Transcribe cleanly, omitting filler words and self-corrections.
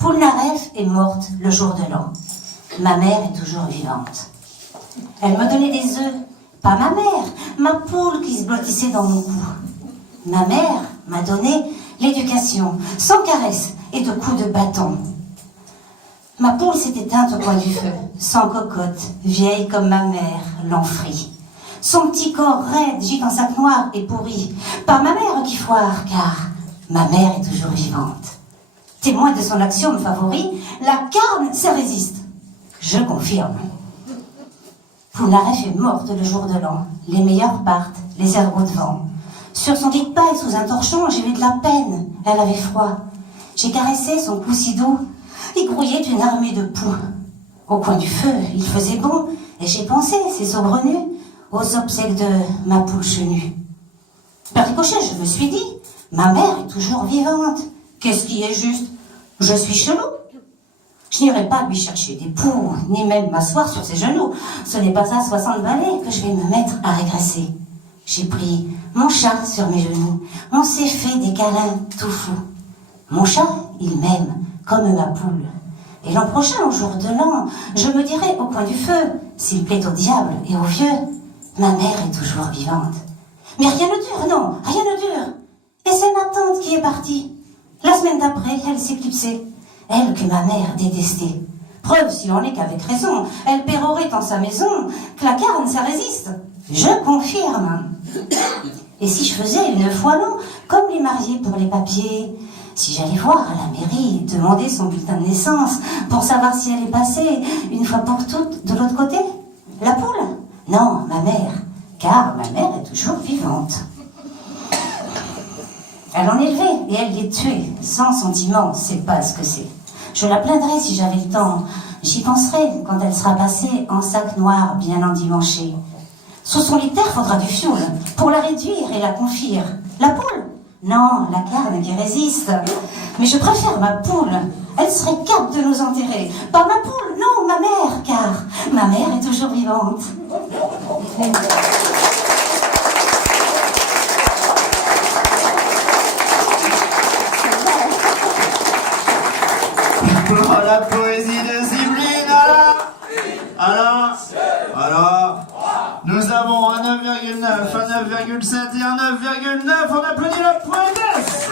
Poulnareff est morte le jour de l'an. Ma mère est toujours vivante. Elle me donnait des œufs. Pas ma mère, ma poule qui se blottissait dans mon cou. Ma mère m'a donné l'éducation, sans caresse et de coups de bâton. Ma poule s'est éteinte au coin du feu, sans cocotte, vieille comme ma mère, l'enfrie. Son petit corps raide gît en sac noir et pourri. Pas ma mère qui foire, car ma mère est toujours vivante. Témoin de son axiome favori, la carne, ça résiste. Je confirme. Poulnareff est morte le jour de l'an. Les meilleurs partent, les ergots de vent. Sur son lit de paille, sous un torchon, j'ai eu de la peine. Elle avait froid. J'ai caressé son cou si doux. Il grouillait une armée de poux. Au coin du feu, il faisait bon, et j'ai pensé, ces saugrenus, aux obsèques de ma poule chenue. Par ricochet, je me suis dit, ma mère est toujours vivante. Qu'est-ce qui est juste? Je suis chelou. Je n'irai pas lui chercher des poux, ni même m'asseoir sur ses genoux. Ce n'est pas à 60 balais que je vais me mettre à régresser. J'ai pris mon chat sur mes genoux. On s'est fait des câlins tout fous. Mon chat, il m'aime comme ma poule. Et l'an prochain, au jour de l'an, je me dirai au coin du feu, s'il plaît au diable et au vieux, ma mère est toujours vivante. Mais rien ne dure, non, rien ne dure. Et c'est ma tante qui est partie. La semaine d'après, elle s'éclipsait. Elle que ma mère détestait. Preuve, s'il en est qu'avec raison, elle pérorait en sa maison, que la carne, ça résiste. Je confirme. Et si je faisais une fois l'an, comme les mariés pour les papiers, si j'allais voir à la mairie, demander son bulletin de naissance, pour savoir si elle est passée, une fois pour toutes, de l'autre côté? La poule? Non, ma mère, car ma mère est toujours vivante. Elle en élevait et elle y est tuée, sans sentiment, c'est pas ce que c'est. Je la plaindrai si j'avais le temps. J'y penserai quand elle sera passée en sac noir bien endimanché. Sous son lit de terre, faudra du fioul pour la réduire et la confire. La poule? Non, la carne qui résiste. Mais je préfère ma poule. Elle serait capable de nous enterrer. Pas ma poule, non, ma mère, car ma mère est toujours vivante. Oh, la poésie de Zibline, alors, nous avons un 9,9, un 9,7 et un 9,9, on applaudit la poétesse.